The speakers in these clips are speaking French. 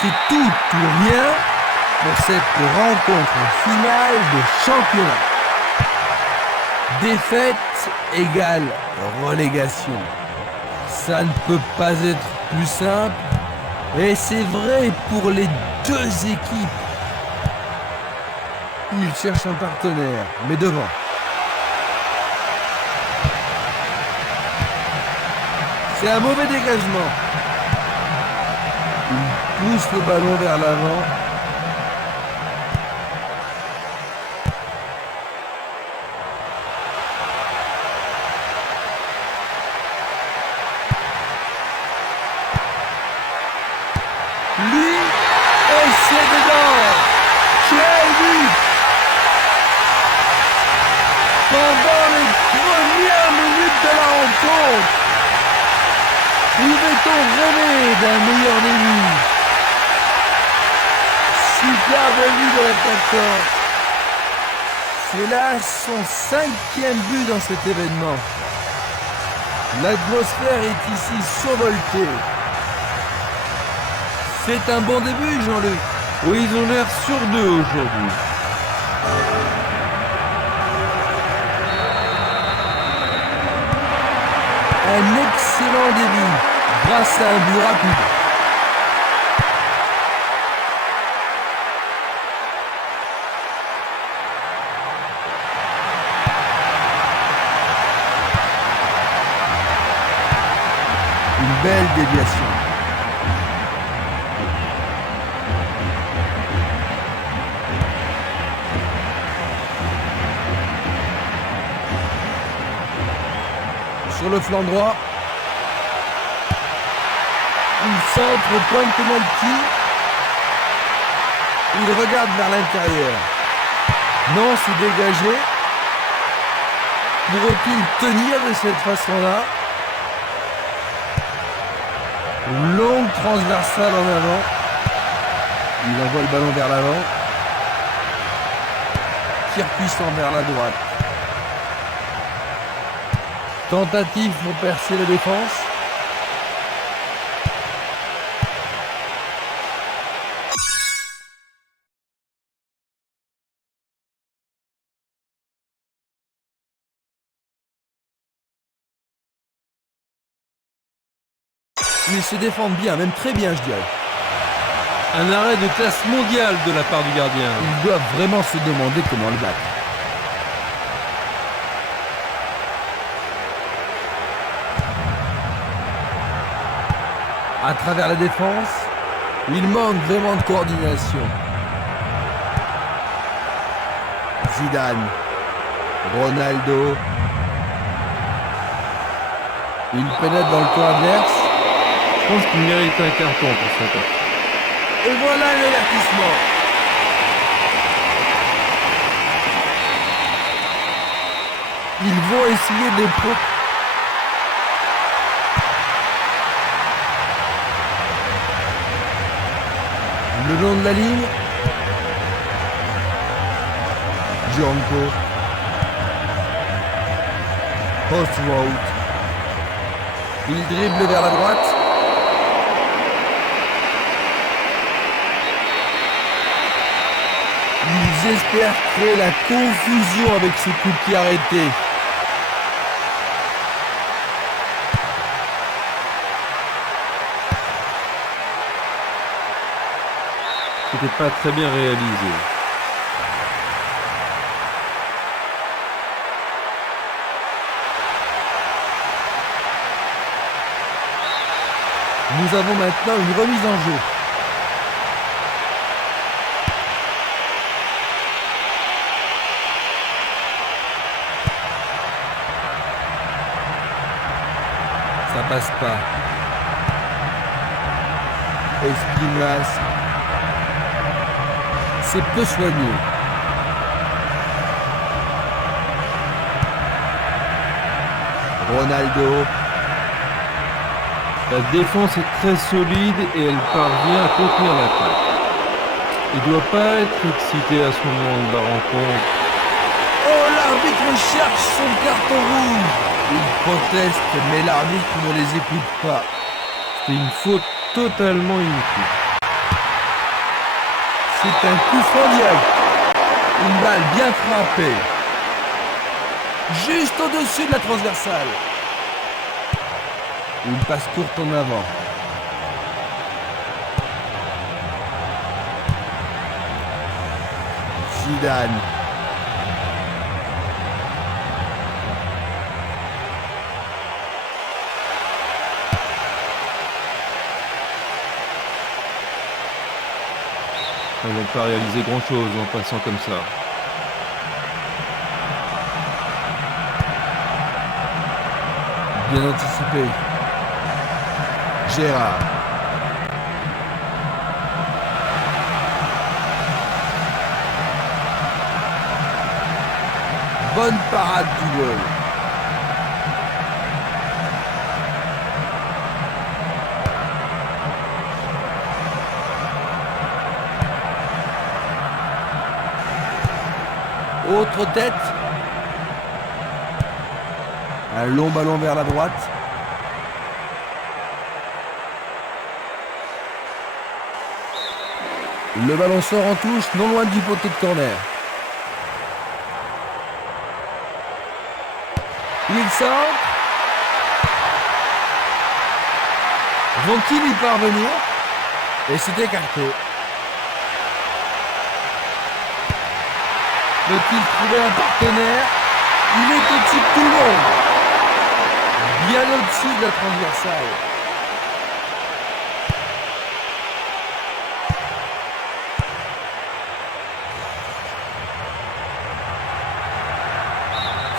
C'est tout ou rien pour cette rencontre finale de championnat. Défaite égale relégation. Ça ne peut pas être plus simple. Et c'est vrai pour les deux équipes. Il cherche un partenaire, mais devant. C'est un mauvais dégagement. Il pousse le ballon vers l'avant. Lui, et c'est dedans. Quel but! Pendant les premières minutes de la rencontre, pouvait-on rêver d'un meilleur début? Superbe but de l'attaquant. C'est là son 5e but dans cet événement. L'atmosphère est ici survoltée. C'est un bon début, Jean-Luc. Oui, ils ont l'air sur deux aujourd'hui. Un excellent début grâce à un but rapide. Une belle déviation. Sur le flanc droit, il centre au point de pénalty. Il regarde vers l'intérieur. Non, c'est dégagé. Pourrait-il tenir de cette façon-là? Longue transversale en avant. Il envoie le ballon vers l'avant. Tir puissant vers la droite. Tentative pour percer la défense. Ils se défendent bien, même très bien, je dirais. Un arrêt de classe mondiale de la part du gardien. Ils doivent vraiment se demander comment le battre. À travers la défense, il manque vraiment de coordination. Zidane, Ronaldo. Il pénètre dans le camp adverse. Je pense qu'il mérite un carton pour son cas. Et voilà l'avertissement. Ils vont essayer de le long de la ligne. Gianco. Post route. Il dribble vers la droite. Ils espèrent créer la confusion avec ce coup de pied arrêté. C'était pas très bien réalisé. Nous avons maintenant une remise en jeu. Ça passe pas. Espinasse. C'est peu soigné. Ronaldo. La défense est très solide et elle parvient à contenir l'attaque. Il ne doit pas être excité à ce moment de la rencontre. Oh, l'arbitre cherche son carton rouge. Il proteste, mais l'arbitre ne les écoute pas. C'est une faute totalement inutile. C'est un coup franc direct. Une balle bien frappée. Juste au-dessus de la transversale. Une passe courte en avant. Zidane. On va pas réaliser grand-chose en passant comme ça. Bien anticipé. Gérard. Bonne parade du goal. Autre tête. Un long ballon vers la droite. Le ballon sort en touche, non loin du poteau de corner. Il sort. Vont-ils y parvenir? Et c'est écarté. Peut-il trouver un partenaire? Il est au-dessus de tout le monde. Bien au-dessus de la transversale.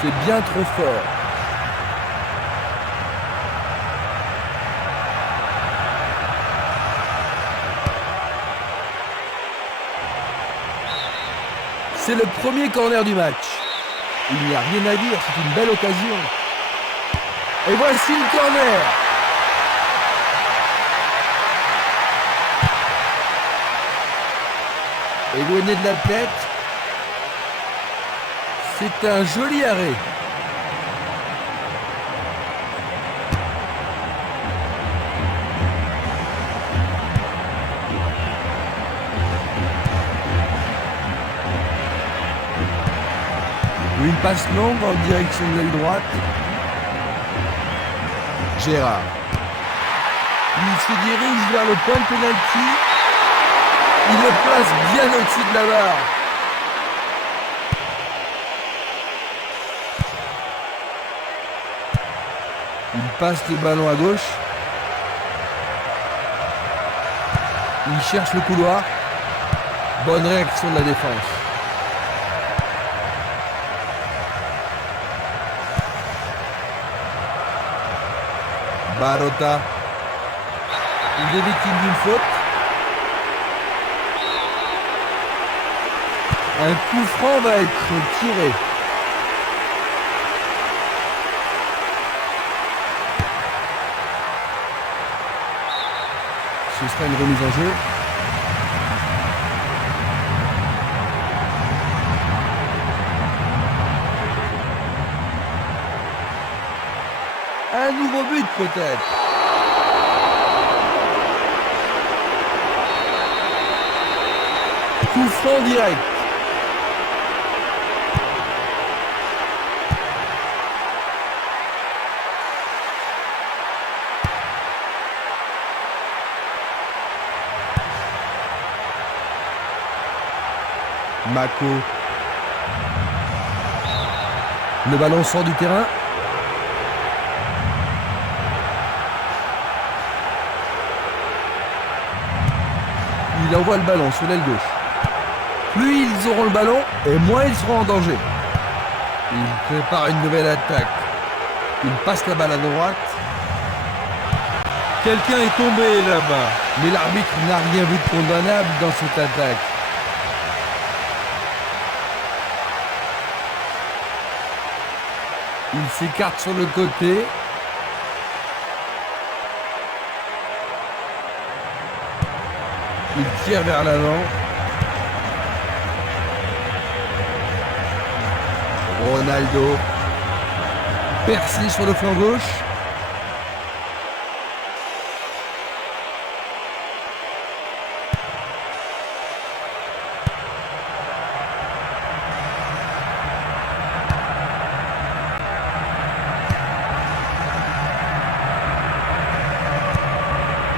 C'est bien trop fort. C'est le premier corner du match. Il n'y a rien à dire, c'est une belle occasion. Et voici le corner. Éloigné de la tête. C'est un joli arrêt. Une passe longue en direction de l'aile droite. Gérard. Il se dirige vers le point de pénalty. Il le place bien au-dessus de la barre. Il passe le ballon à gauche. Il cherche le couloir. Bonne réaction de la défense. Barota. Il est victime d'une faute. Un coup franc va être tiré. Ce sera une remise en jeu. Un nouveau but peut-être. Coup franc direct. Mako. Le ballon sort du terrain. Il envoie le ballon sur l'aile gauche. Plus ils auront le ballon, et moins ils seront en danger. Il prépare une nouvelle attaque. Il passe la balle à droite. Quelqu'un est tombé là-bas. Mais l'arbitre n'a rien vu de condamnable dans cette attaque. Il s'écarte sur le côté. Il tire vers l'avant. Ronaldo. Percé sur le flanc gauche.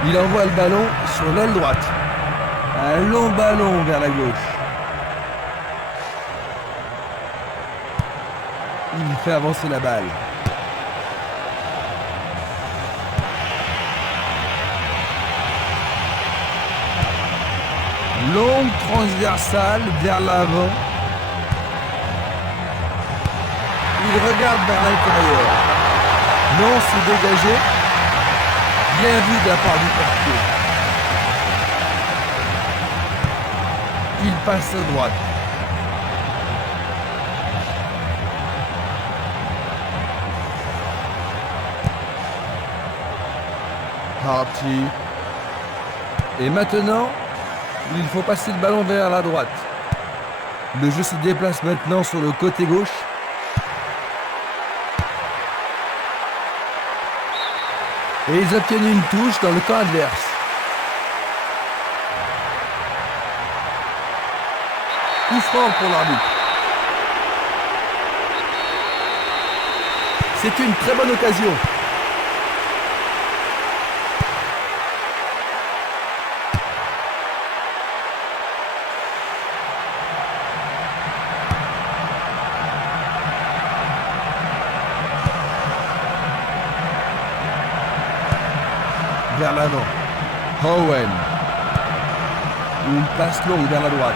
Il envoie le ballon sur l'aile droite. Un long ballon vers la gauche. Il fait avancer la balle. Longue transversale vers l'avant. Il regarde vers l'intérieur. Non, c'est dégagé. Bien vu de la part du portier. Il passe à droite. Harty. Et maintenant, il faut passer le ballon vers la droite. Le jeu se déplace maintenant sur le côté gauche. Et ils obtiennent une touche dans le camp adverse. Coup franc pour l'arbitre. C'est une très bonne occasion. Vers l'avant. Owen. Une passe longue vers la droite.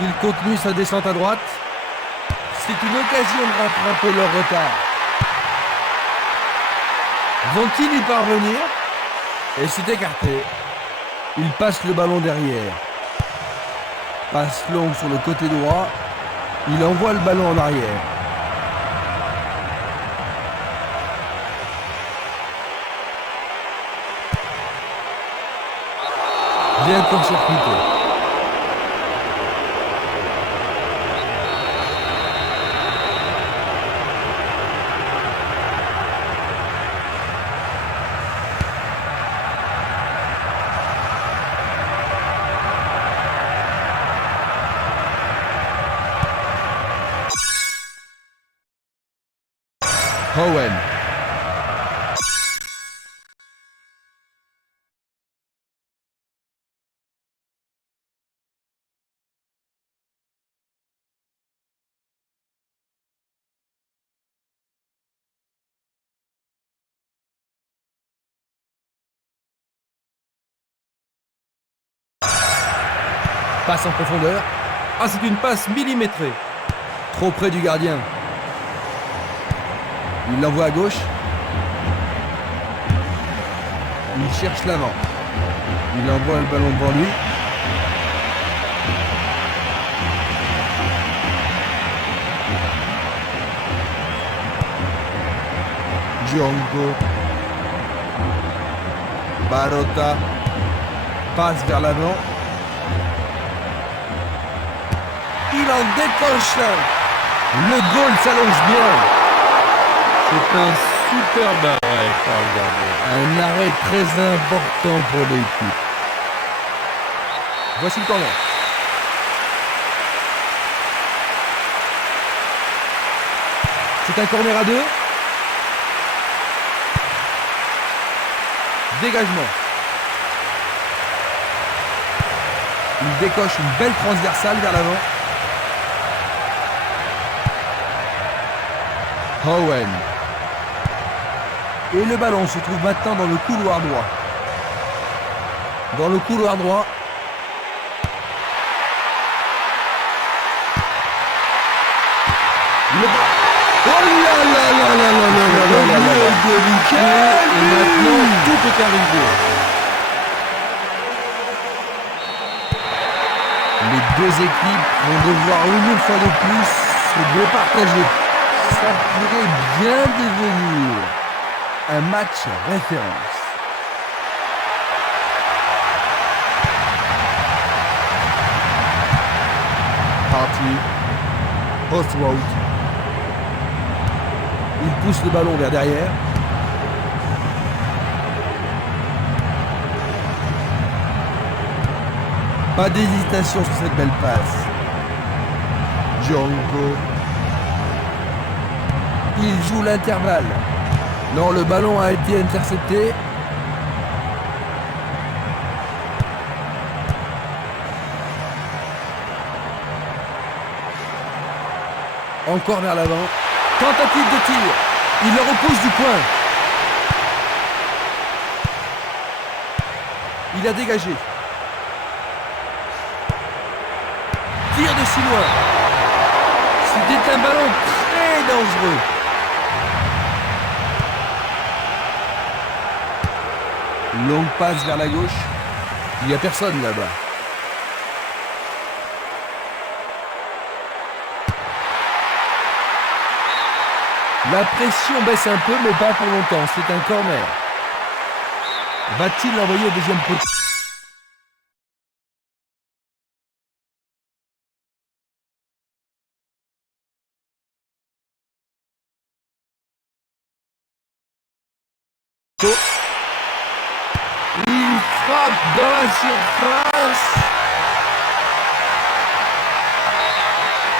Il continue sa descente à droite. C'est une occasion de rattraper leur retard. Vont-ils y parvenir? Et c'est écarté. Il passe le ballon derrière. Passe longue sur le côté droit. Il envoie le ballon en arrière. Bien court-circuité. Owen. Passe en profondeur. Ah, c'est une passe millimétrée. Trop près du gardien. Il l'envoie à gauche. Il cherche l'avant. Il envoie le ballon devant lui. Diongo. Barota. Passe vers l'avant. Il en décroche un. Le goal s'allonge bien. C'est un superbe arrêt par le gardien. Un arrêt très important pour l'équipe. Voici le corner. C'est un corner à deux. Dégagement. Il décoche une belle transversale vers l'avant. Owen. Et le ballon se trouve maintenant dans le couloir droit. Dans le couloir droit. Oh là là là là là là là là là. Et maintenant, tout est arrivé. Les deux équipes vont devoir une fois de plus se départager. Ça pourrait bien devenir un match référence. Harty. Oswald. Il pousse le ballon vers derrière. Pas d'hésitation sur cette belle passe. Django. Il joue l'intervalle. Non, le ballon a été intercepté. Encore vers l'avant. Tentative de tir. Il le repousse du coin. Il a dégagé. Tir de si loin. C'était un ballon très dangereux. Longue passe vers la gauche. Il n'y a personne là-bas. La pression baisse un peu, mais pas pour longtemps. C'est un corner. Va-t-il l'envoyer au deuxième poteau? Il frappe dans la surface.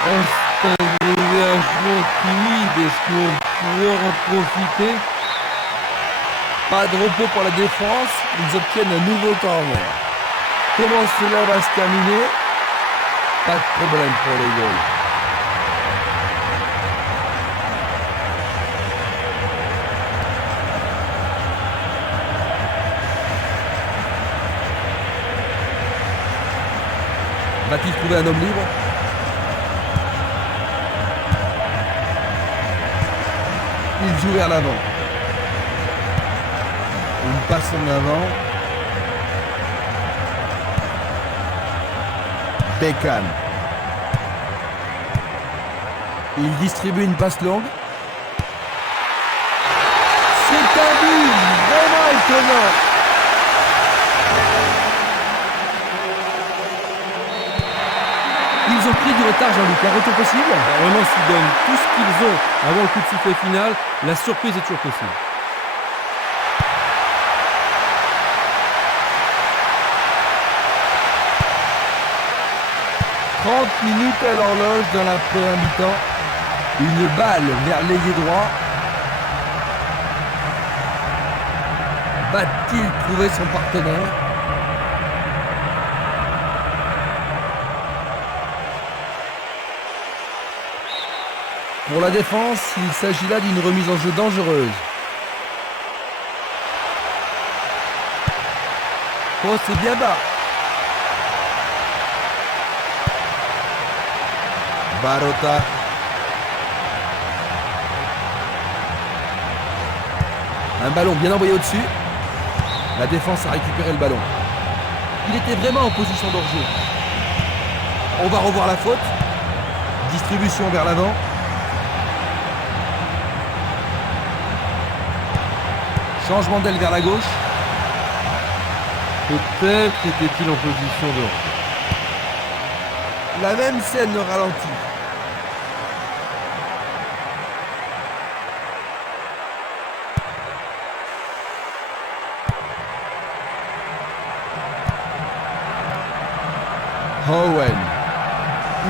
Est-ce un dégagement timide? Est-ce qu'on pourra en profiter? Pas de repos pour la défense. Ils obtiennent un nouveau corner. Comment cela va se terminer? Pas de problème pour les goals. Va-t-il trouver un homme libre? Il joue vers l'avant. Une passe en avant. Beckham. Il distribue une passe longue. C'est un but vraiment étonnant. Ils ont pris du retard, Jean-Luc. Un retour possible? Vraiment, s'ils donnent tout ce qu'ils ont avant le coup de sifflet final, la surprise est toujours possible. « 30 minutes à l'horloge dans la première mi-temps. Une balle vers l'ailier droit. Va-t-il trouver son partenaire? Pour la défense, il s'agit là d'une remise en jeu dangereuse. Oh, c'est bien bas. Barota. Un ballon bien envoyé au-dessus. La défense a récupéré le ballon. Il était vraiment en position d'hors-jeu. On va revoir la faute. Distribution vers l'avant. Changement d'aile vers la gauche. Peut-être était-il en position de hors-jeu. La même scène le ralentit. Owen.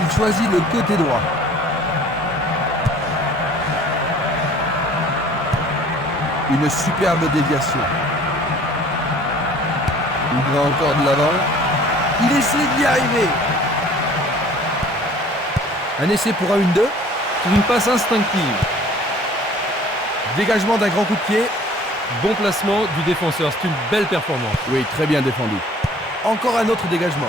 Il choisit le côté droit. Une superbe déviation. Il va encore de l'avant. Il essaie d'y arriver. Un essai pour un 1-2. C'est une passe instinctive. Dégagement d'un grand coup de pied. Bon placement du défenseur. C'est une belle performance. Oui, très bien défendu. Encore un autre dégagement.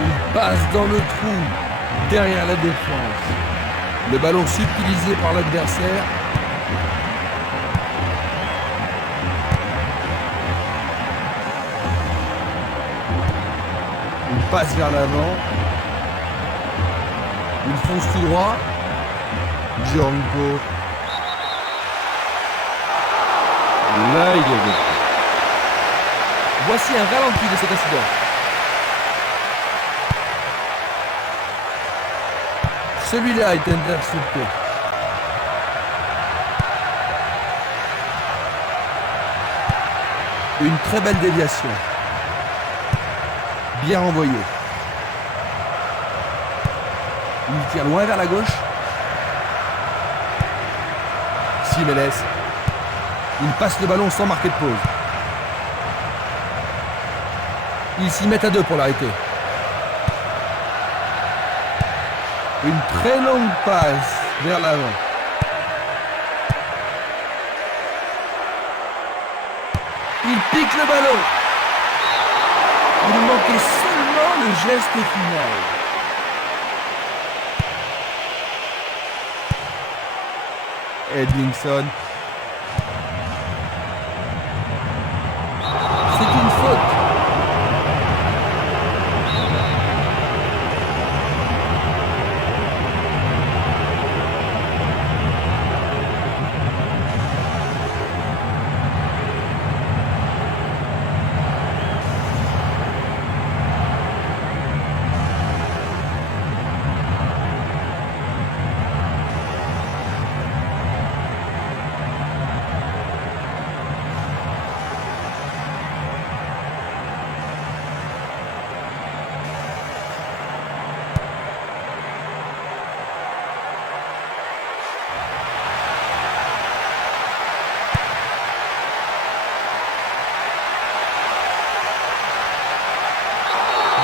Il passe dans le trou, derrière la défense. Le ballon subtilisé par l'adversaire. Il passe vers l'avant. Il fonce tout droit. Django. Là, il y avait. Voici un ralenti de cet incident. Celui-là est intercepté. Une très belle déviation. Bien envoyé. Il tire loin vers la gauche. Jiménez. Il passe le ballon sans marquer de pause. Ils s'y mettent à deux pour l'arrêter. Une très longue passe vers l'avant. Il pique le ballon. Il manquait seulement le geste final. Edmondson. C'est une faute.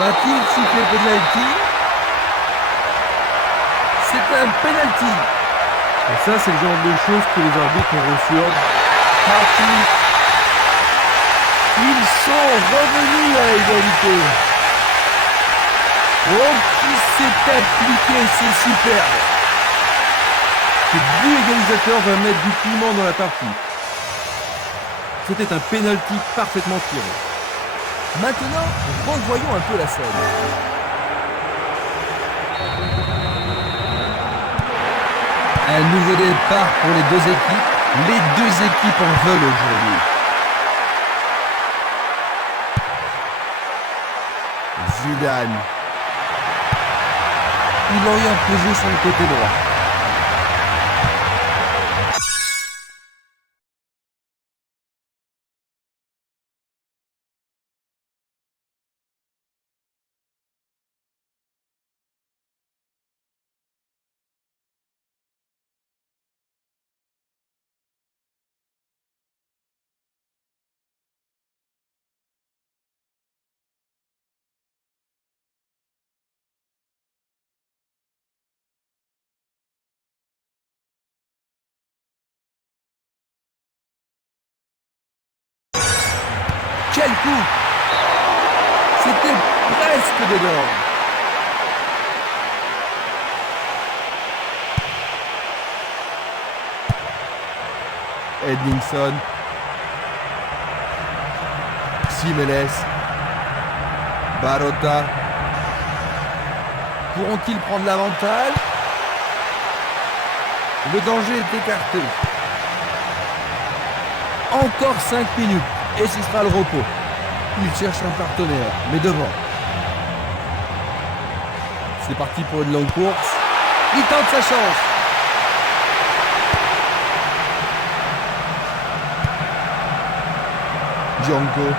Va-t-il siffler penalty? C'est un penalty. Et ça, c'est le genre de choses que les arbitres ont reçu ordre. Parti. Ils sont revenus à égalité. Oh, qui s'est appliqué, c'est superbe. Ce but égalisateur va mettre du piment dans la partie. C'était un penalty parfaitement tiré. Maintenant, revoyons un peu la scène. Un nouveau départ pour les deux équipes. Les deux équipes en veulent aujourd'hui. Zidane. Il oriente le jeu sur le côté droit. Quel coup! C'était presque dedans. Edmondson. Jiménez. Barota. Pourront-ils prendre l'avantage? Le danger est écarté. Encore 5 minutes. Et ce sera le repos. Il cherche un partenaire, mais devant. C'est parti pour une longue course. Il tente sa chance. Django.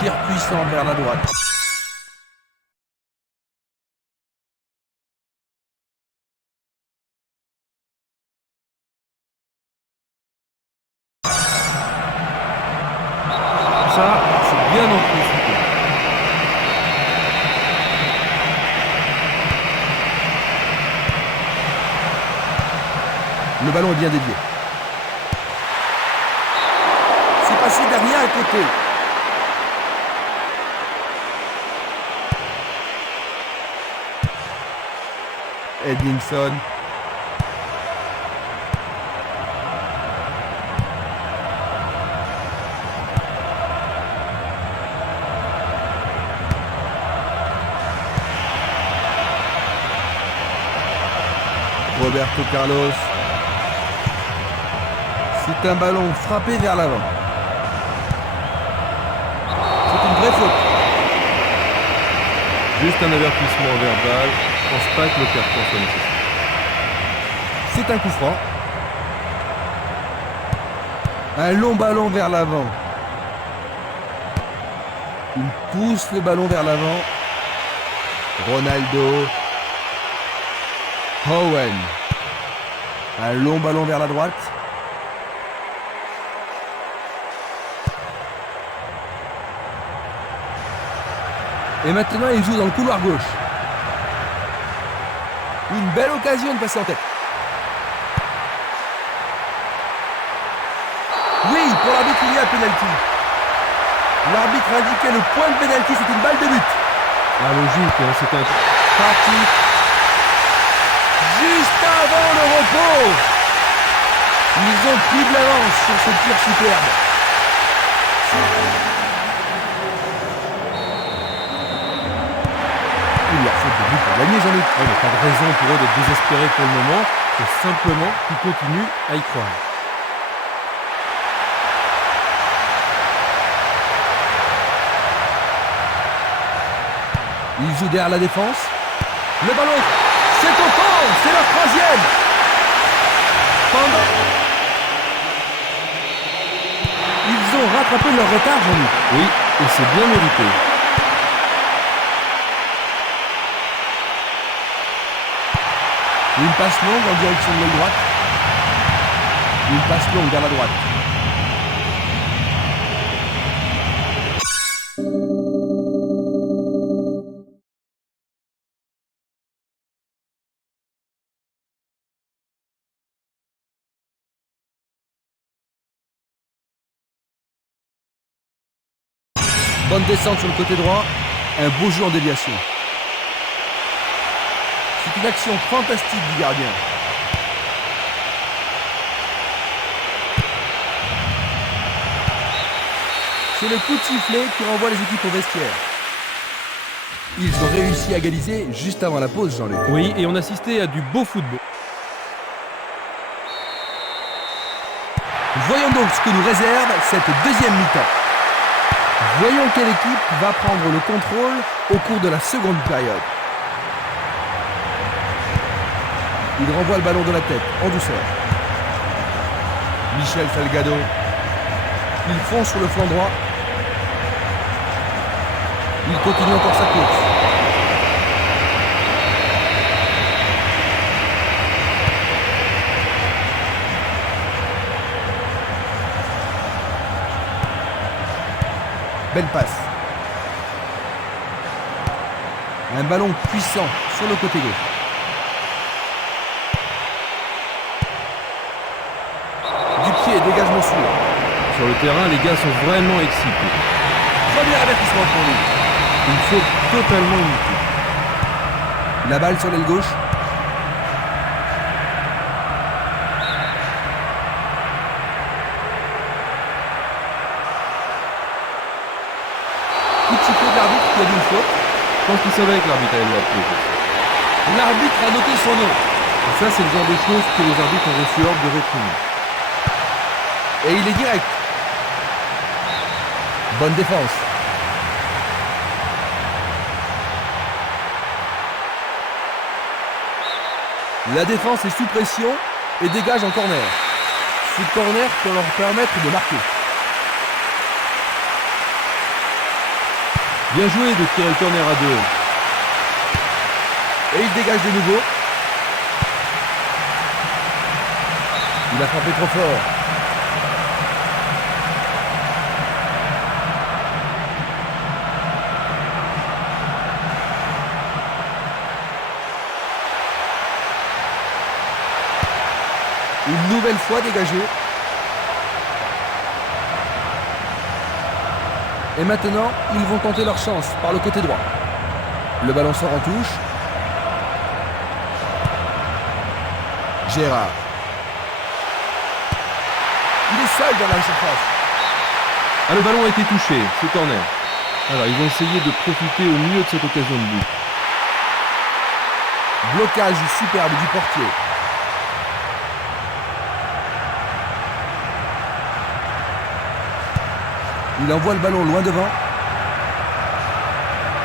Tir puissant vers la droite. Ça, c'est bien anticipé. Le ballon est bien dévié. C'est passé derrière à côté. Edmondson. Roberto Carlos. C'est un ballon frappé vers l'avant. C'est une vraie faute. Juste un avertissement verbal. Je pense pas que le carton soit nécessaire. C'est un coup franc. Un long ballon vers l'avant. Il pousse le ballon vers l'avant. Ronaldo. Owen. Un long ballon vers la droite. Et maintenant, il joue dans le couloir gauche. Une belle occasion de passer en tête. Oui, pour l'arbitre, il y a un pénalty. L'arbitre a indiqué le point de pénalty, c'est une balle de but. Ah, logique, hein, c'était un... Parti. Juste avant le repos. Ils ont pris de l'avance sur ce tir superbe. Il leur faut des buts pour gagner, Jean-Luc. Il n'y a pas de raison pour eux d'être désespérés pour le moment. C'est simplement qu'ils continuent à y croire. Ils jouent derrière la défense. Le ballon, c'est au fond, c'est leur troisième. Ils ont rattrapé leur retard, Jean-Luc. Oui, et c'est bien mérité. Une passe longue en direction de l'aile droite. Une passe longue vers la droite. Bonne descente sur le côté droit. Un beau jeu en déviation. C'est une action fantastique du gardien. C'est le coup de sifflet qui renvoie les équipes au vestiaire. Ils ont réussi à égaliser juste avant la pause, Jean-Luc. Oui, et on assistait à du beau football. Voyons donc ce que nous réserve cette deuxième mi-temps. Voyons quelle équipe va prendre le contrôle au cours de la seconde période. Il renvoie le ballon de la tête, en douceur. Michel Salgado. Il fonce sur le flanc droit. Il continue encore sa course. Belle passe. Un ballon puissant sur le côté gauche. Du pied, dégagement sûr. Sur le terrain, les gars sont vraiment excités. Premier avertissement pour lui. Une faute totalement inutile. La balle sur l'aile gauche. Coup de sifflet de l'arbitre qui a dit une faute. Je pense qu'il savait que l'arbitre allait l'appeler. L'arbitre a noté son nom. Et ça, c'est le genre de choses que les arbitres ont reçu ordre de réprimer. Et il est direct. Bonne défense. La défense est sous pression et dégage en corner. Ce corner peut leur permettre de marquer. Bien joué de tirer le corner à deux. Et il dégage de nouveau. Il a frappé trop fort. Une nouvelle fois dégagé. Et maintenant, ils vont tenter leur chance par le côté droit. Le ballon sort en touche. Gérard. Il est seul dans la surface. Ah, le ballon a été touché, c'est corner. Alors, ils vont essayer de profiter au mieux de cette occasion de but. Blocage superbe du portier. Il envoie le ballon loin devant.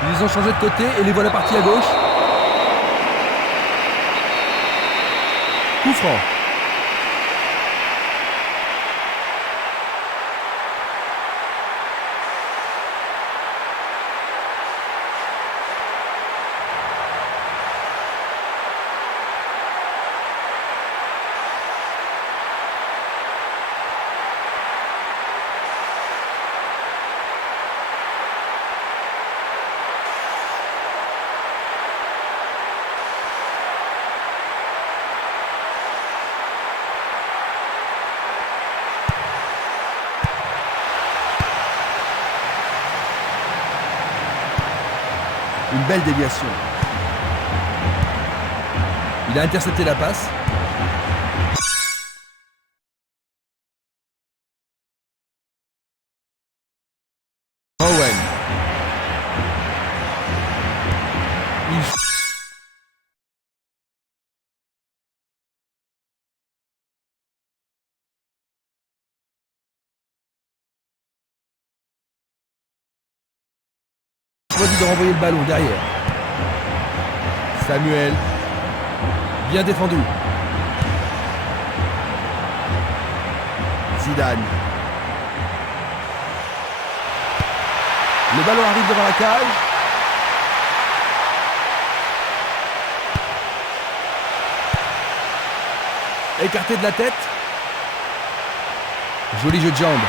Ils ont changé de côté et les voilà partis à gauche. Coup franc. belle déviation. Il a intercepté la passe. Owen. Il choisit de renvoyer le ballon derrière. Samuel. Bien défendu. Zidane. Le ballon arrive devant la cage. Écarté de la tête. Joli jeu de jambes.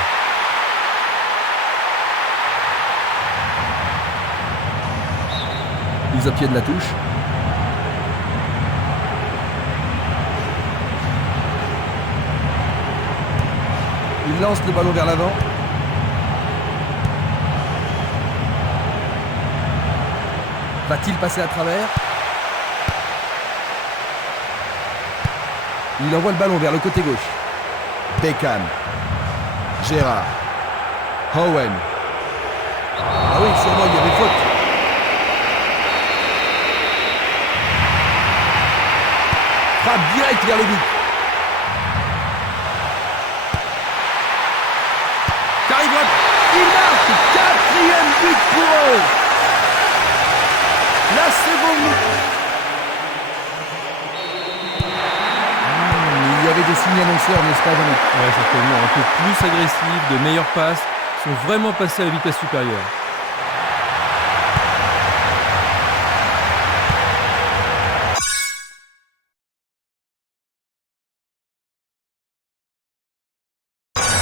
Mise au pied de la touche. Il lance le ballon vers l'avant. Va-t-il passer à travers? Il envoie le ballon vers le côté gauche. Beckham. Gérard. Owen. Ah oui, sûrement, il y avait faute. Frappe direct vers le but. Caribot, il marque. 4e but pour eux. La seconde. Il y avait des signes annonceurs, n'est-ce pas, Jean-Luc? Ouais, certainement. Un peu plus agressif, de meilleures passes. Ils sont vraiment passés à la vitesse supérieure.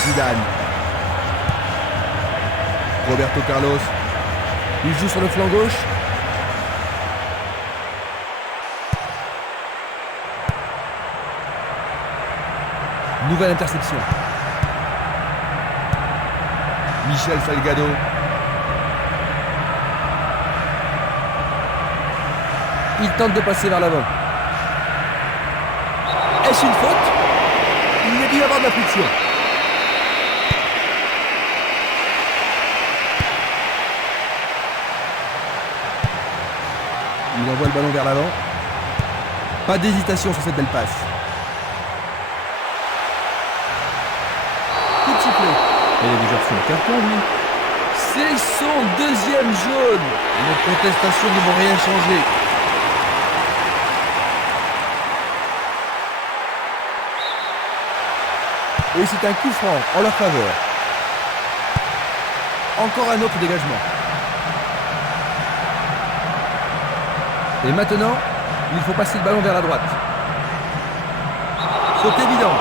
Zidane. Roberto Carlos. Il joue sur le flanc gauche. Nouvelle interception. Michel Salgado. Il tente de passer vers l'avant. Est-ce une faute? Il y a dû y avoir de la friction. Il envoie le ballon vers l'avant. Pas d'hésitation sur cette belle passe. Coup de sifflet. Il a déjà reçu un carton, lui. C'est son 2e jaune. Les contestations ne vont rien changer. Et c'est un coup franc en leur faveur. Encore un autre dégagement. Et maintenant, il faut passer le ballon vers la droite. Faute évidente.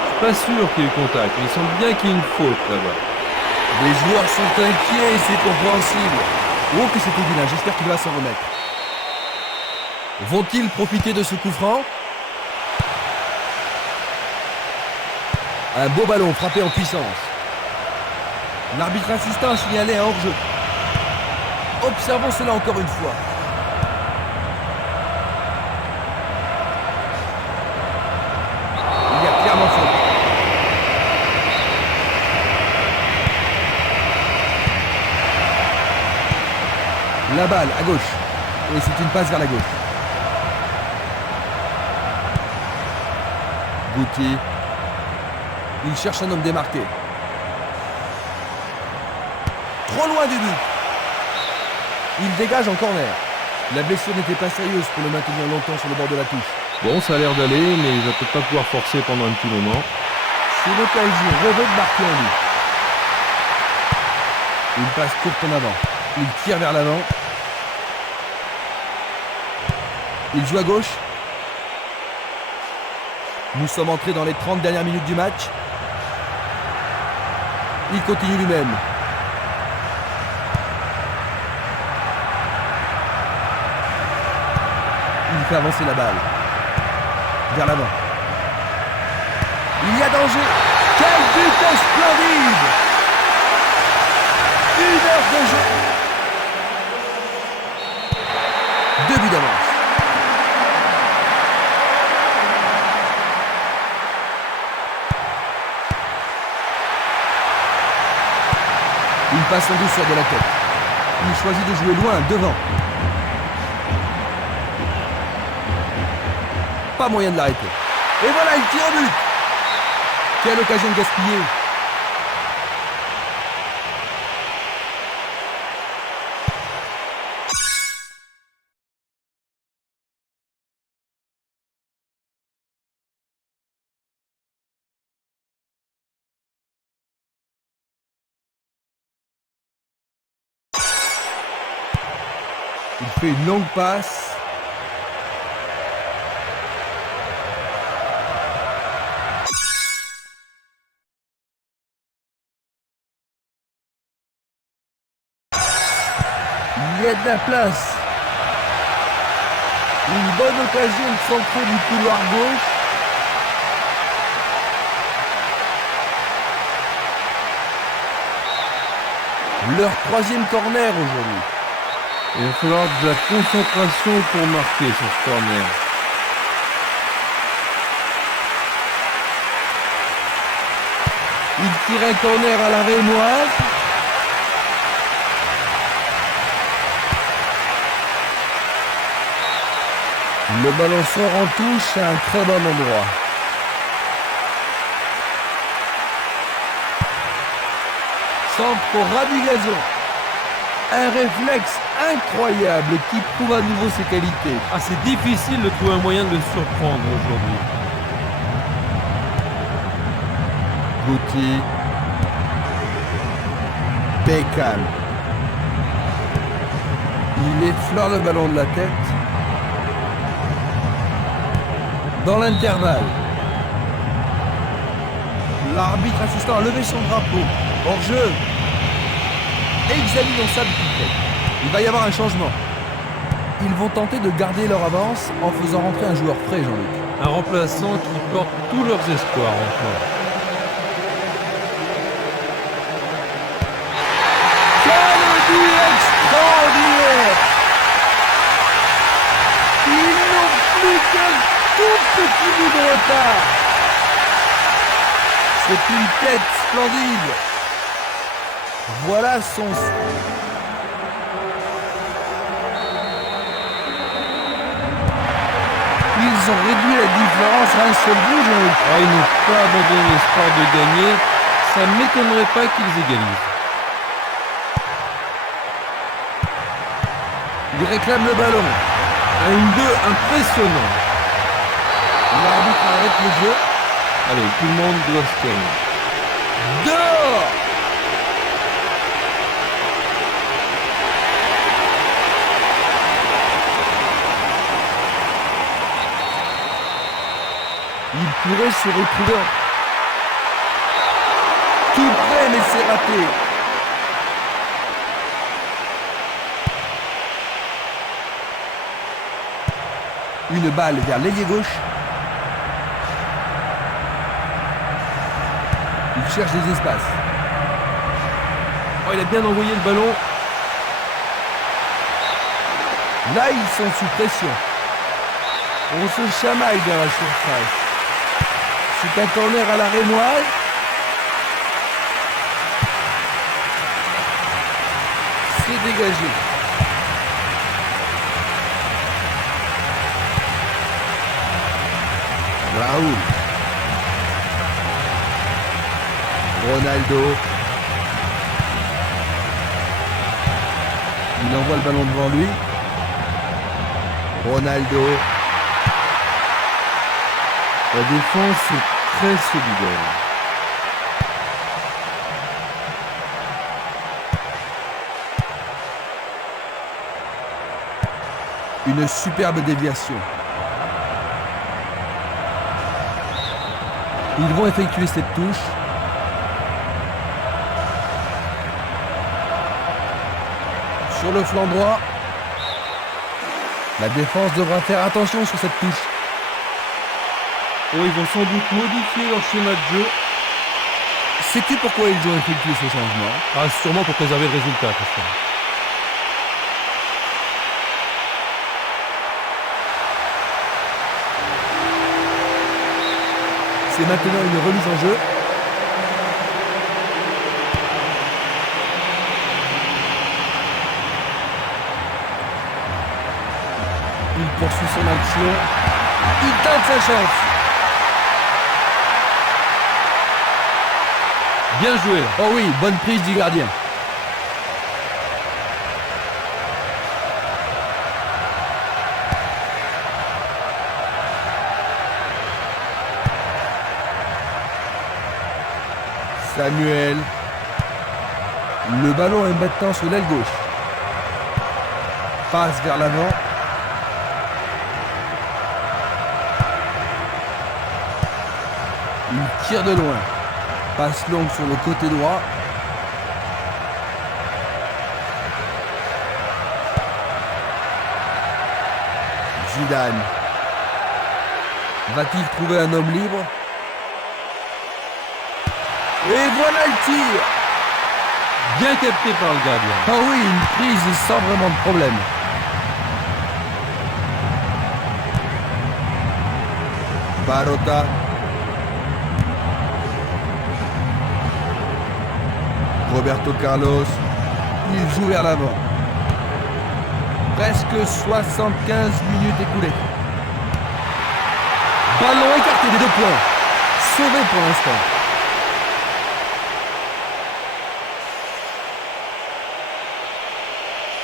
Je suis pas sûr qu'il y ait eu contact, mais il semble bien qu'il y ait une faute là-bas. Les joueurs sont inquiets et c'est compréhensible. Oh que c'était vilain, j'espère qu'il va s'en remettre. Vont-ils profiter de ce coup franc? Un beau ballon frappé en puissance. L'arbitre assistant a signalé un hors-jeu. Observons cela encore une fois. Il y a clairement faute. La balle à gauche. Et c'est une passe vers la gauche. Guti. Il cherche un homme démarqué. Trop loin du but. Il dégage en corner. La blessure n'était pas sérieuse pour le maintenir longtemps sur le bord de la touche. Bon, ça a l'air d'aller, mais il va peut-être pas pouvoir forcer pendant un petit moment. C'est l'occasion rêvée de marquer en lui. Une passe courte en avant. Il tire vers l'avant. Il joue à gauche. Nous sommes entrés dans les 30 dernières minutes du match. Il continue lui-même. Il fait avancer la balle. Vers l'avant. Il y a danger. Quelle vitesse splendide! 1 heure de jeu. but d'avance. Il passe en douceur de la tête. Il choisit de jouer loin, devant. Pas moyen de l'arrêter. Et voilà, il tire au but. Quelle occasion gaspillée. Il fait une longue passe. Il y a de la place. Une bonne occasion de centrer du couloir gauche. Leur troisième corner aujourd'hui. Il va falloir de la concentration pour marquer sur ce corner. Il tire un corner à la rémoise. Le ballon sort en touche à un très bon endroit. Centre pour Radu Gazon. Un réflexe incroyable qui prouve à nouveau ses qualités. Ah, c'est difficile de trouver un moyen de le surprendre aujourd'hui. Gauthier. Beckham. Il effleure le ballon de la tête. Dans l'intervalle, l'arbitre assistant a levé son drapeau. Hors-jeu. Examine en salle complète. Il va y avoir un changement. Ils vont tenter de garder leur avance en faisant rentrer un joueur frais, Jean-Luc. Un remplaçant qui porte tous leurs espoirs encore. Quel but extraordinaire! Ils n'ont plus qu'un tout petit bout de retard. C'est une tête splendide. Voilà son... Ils ont réduit la différence à un seul but, Jean-Luc. Ah, ils n'ont pas abandonné l'espoir de gagner. Ça ne m'étonnerait pas qu'ils égalisent. Il réclame le ballon. Un 1-2 impressionnant. L'arbitre arrête le jeu. Allez, tout le monde doit se calmer. Dehors! Il pourrait se retrouver tout près, mais c'est raté. Une balle vers l'ailier gauche. Il cherche des espaces. Oh, il a bien envoyé le ballon. Là, ils sont sous pression. On se chamaille dans la surface. C'est un corner à la rémoise. C'est dégagé. Raoul. Ronaldo. Il envoie le ballon devant lui. Ronaldo. La défense est très solidaire. Une superbe déviation. Ils vont effectuer cette touche. Sur le flanc droit. La défense devra faire attention sur cette touche. Oh, ils vont sans doute modifier leur schéma de jeu. Sais-tu pourquoi ils ont effectué ce changement? Ah, sûrement pour préserver le résultat, Christian. C'est maintenant une remise en jeu. Il poursuit son action. Il tente sa chance. Bien joué. Oh oui, bonne prise du gardien. Samuel. Le ballon est maintenant sur l'aile gauche. Passe vers l'avant. Il tire de loin. Passe longue sur le côté droit. Zidane. Va-t-il trouver un homme libre? Et voilà le tir! Bien capté par le gardien. Ah oui, une prise sans vraiment de problème. Barota. Roberto Carlos. Il joue vers l'avant. Presque 75 minutes écoulées. Ballon écarté des 2 points. Sauvé pour l'instant.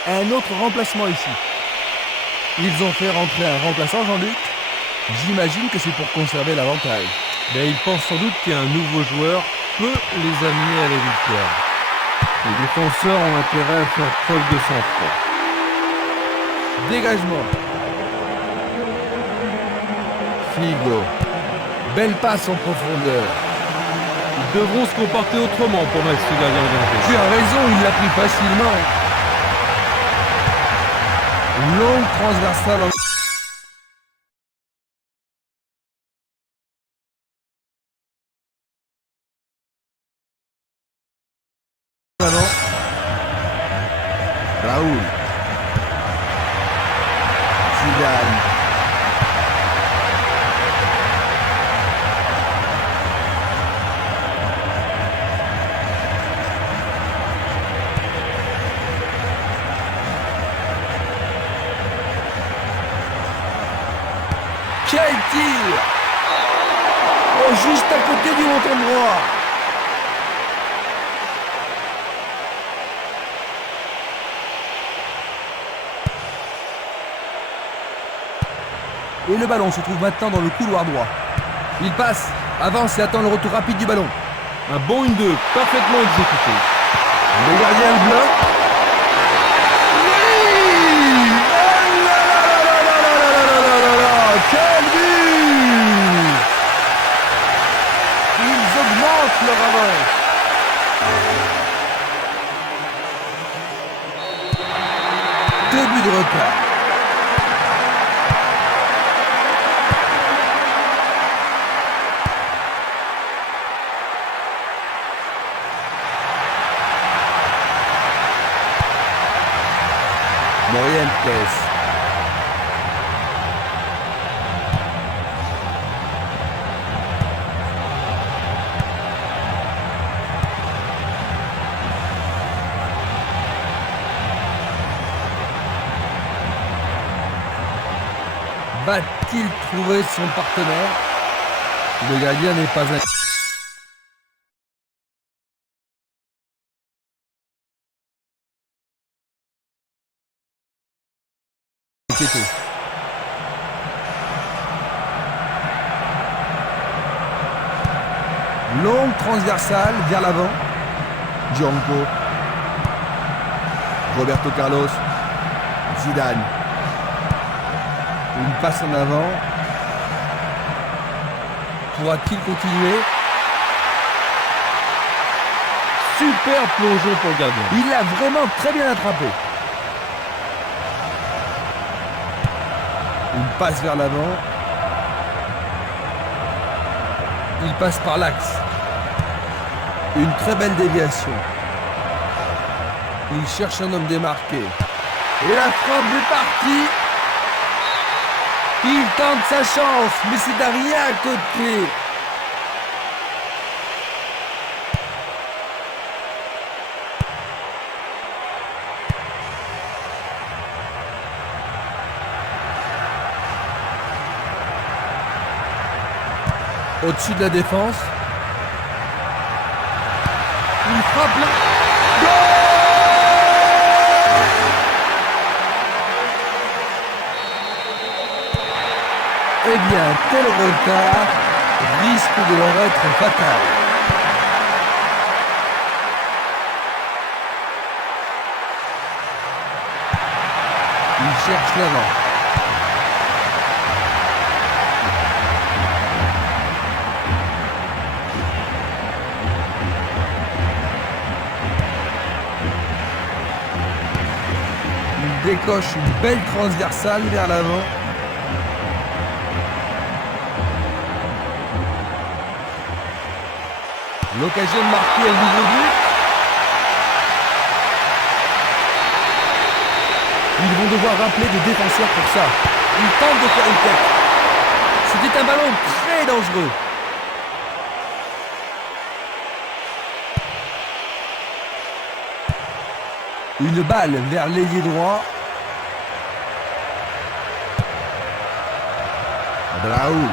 Un autre remplacement ici. Ils ont fait rentrer un remplaçant, Jean-Luc. J'imagine que c'est pour conserver l'avantage. Mais ils pensent sans doute qu'un nouveau joueur peut les amener à la victoire. Les défenseurs ont intérêt à faire preuve de sang-froid. Dégagement. Figo. Belle passe en profondeur. Ils devront se comporter autrement pour mettre ce gardien en danger. Tu as raison, il l'a pris facilement. Longue transversale en... avant. Raoul. Zidane. Quel tir! Oh, juste à côté du menton droit. Et le ballon se trouve maintenant dans le couloir droit. Il passe, avance et attend le retour rapide du ballon. Un bon 1-2, parfaitement exécuté. Le gardien le bloque. Oui! Oh là là là là là là là là là! Quel but! Ils augmentent leur avance. Deux buts de retard. Morientes. Va-t-il trouver son partenaire? Le gardien n'est pas inquiété. Longue transversale vers l'avant. Django. Roberto Carlos. Zidane. Une passe en avant. Pourra-t-il continuer? Super plongeon pour le gardien. Il l'a vraiment très bien attrapé. Une passe vers l'avant. Il passe par l'axe. Une très belle déviation. Il cherche un homme démarqué. Et la frappe est partie. Il tente sa chance, mais c'est à rien à côté. Au-dessus de la défense. Il frappe là. Goal! Eh bien, tel retard risque de leur être fatal. Il cherche l'avant. Il décoche une belle transversale vers l'avant. L'occasion de marquer un nouveau but. Ils vont devoir rappeler des défenseurs pour ça. Ils tentent de faire une tête. C'était un ballon très dangereux. Une balle vers l'ailier droit. Raúl.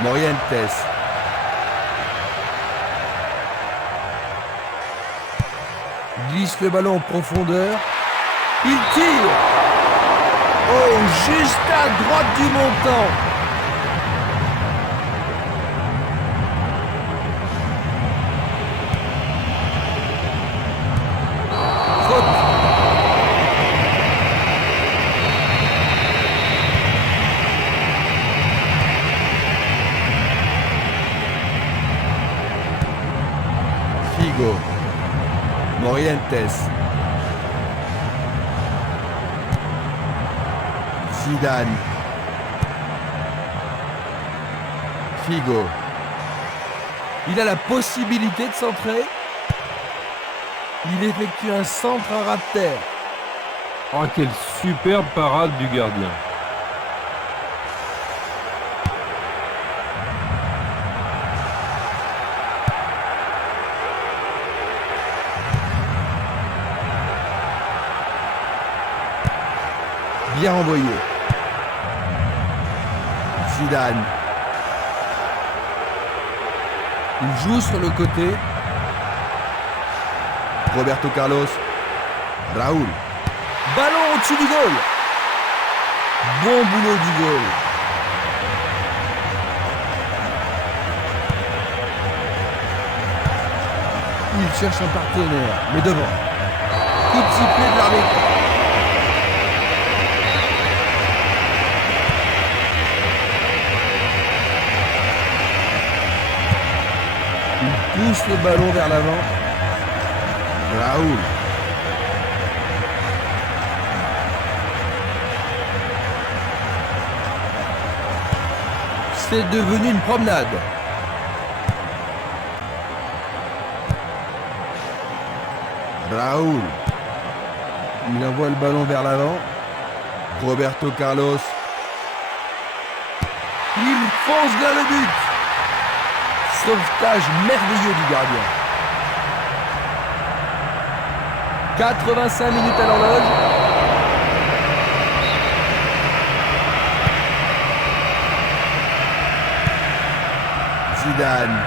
Morientes. Glisse le ballon en profondeur. Il tire. Oh, juste à droite du montant. Faute. Figo. Morientes. Zidane. Figo. Il a la possibilité de centrer. Il effectue un centre à ras de terre. Oh, quelle superbe parade du gardien. Bien envoyé. Zidane. Il joue sur le côté. Roberto Carlos. Raúl. Ballon au-dessus du goal. Bon boulot du goal. Il cherche un partenaire, mais devant. Coup de sifflet de l'arbitre. Pousse le ballon vers l'avant. Raúl. C'est devenu une promenade. Raúl. Il envoie le ballon vers l'avant. Roberto Carlos. Il fonce vers le but. Sauvetage merveilleux du gardien. 85 minutes à l'horloge. Zidane.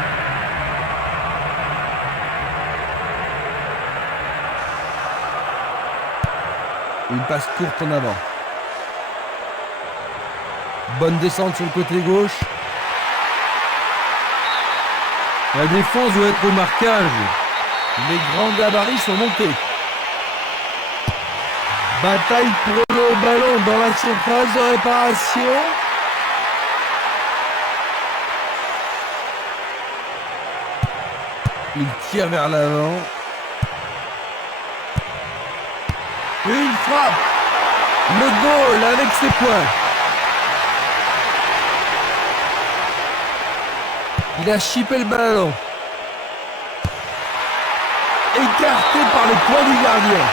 Une passe courte en avant. Bonne descente sur le côté gauche. La défense doit être au marquage. Les grands gabarits sont montés. Bataille pour le ballon dans la surface de réparation. Il tire vers l'avant. Une frappe. Le goal avec ses poings. Il a chippé le ballon. Écarté par le poing du gardien.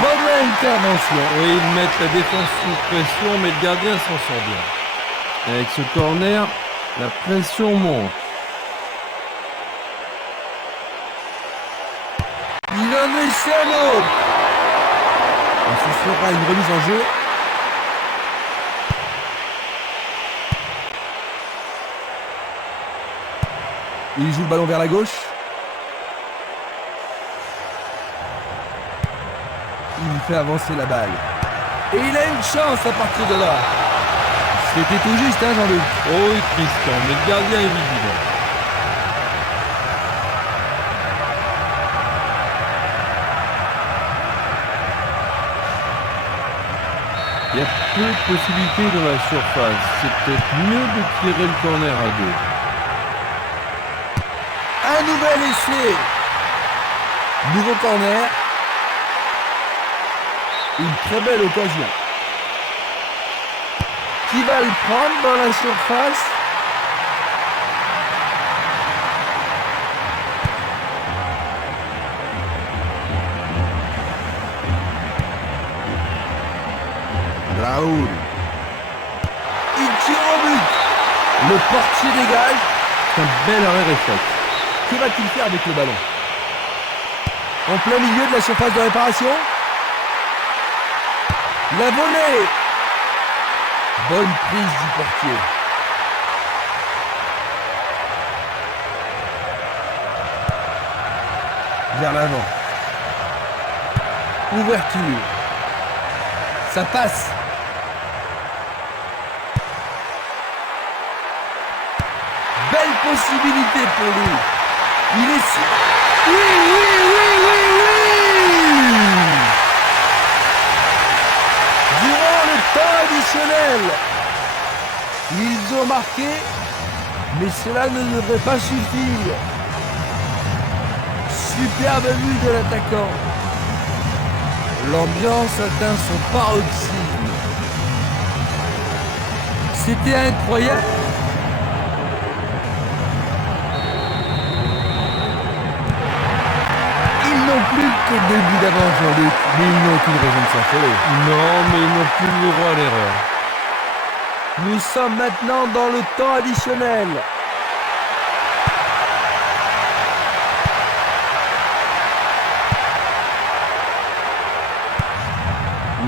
Bonne intervention. Oui, ils mettent la défense sous pression, mais le gardien s'en sort bien. Avec ce corner, la pression monte. Il en essaie un autre. Ce sera une remise en jeu. Il joue le ballon vers la gauche. Il fait avancer la balle. Et il a une chance à partir de là. C'était tout juste, hein, Jean-Luc? Oh oui, Christian, mais le gardien est vigilant. Il y a peu de possibilités dans la surface. C'est peut-être mieux de tirer le corner à deux. Un nouvel essai. Nouveau corner. Une très belle occasion. Qui va le prendre dans la surface? Raoul. Il tire au but. Le portier dégage. C'est un bel arrêt réflexe. Que va-t-il faire avec le ballon? En plein milieu de la surface de réparation. La volée. Bonne prise du portier. Vers l'avant. Ouverture. Ça passe. Belle possibilité pour lui. Il est sûr. Oui, oui, oui, oui, oui. Durant le temps additionnel, ils ont marqué, mais cela ne devrait pas suffire. Superbe vue de l'attaquant. L'ambiance atteint son paroxysme. C'était incroyable. Ils n'ont plus que le début d'avance, Jean-Luc, mais ils n'ont aucune raison de s'affoler. Non, mais ils n'ont plus le droit à l'erreur. Nous sommes maintenant dans le temps additionnel.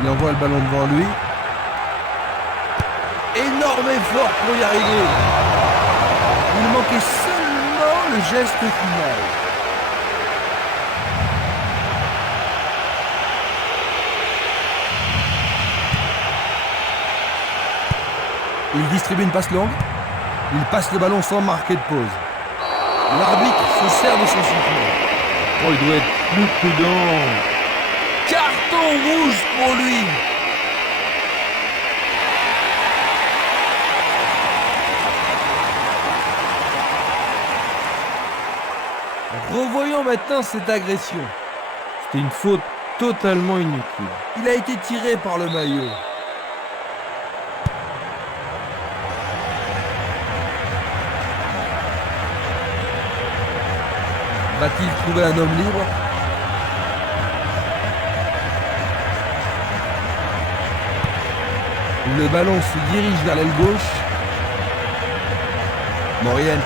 Il envoie le ballon devant lui. Énorme effort pour y arriver. Il manquait seulement le geste final. Il distribue une passe longue. Il passe le ballon sans marquer de pause. L'arbitre se sert de son sifflet. Oh, il doit être plus prudent. Carton rouge pour lui. Revoyons maintenant cette agression. C'était une faute totalement inutile. Il a été tiré par le maillot. Va-t-il trouver un homme libre? Le ballon se dirige vers l'aile gauche. Morientes.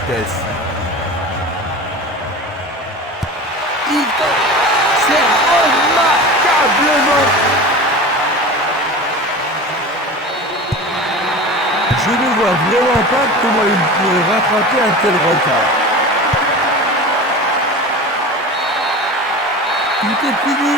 Il tente. C'est remarquablement. Je ne vois vraiment pas comment il pourrait rattraper un tel retard. Tout est fini.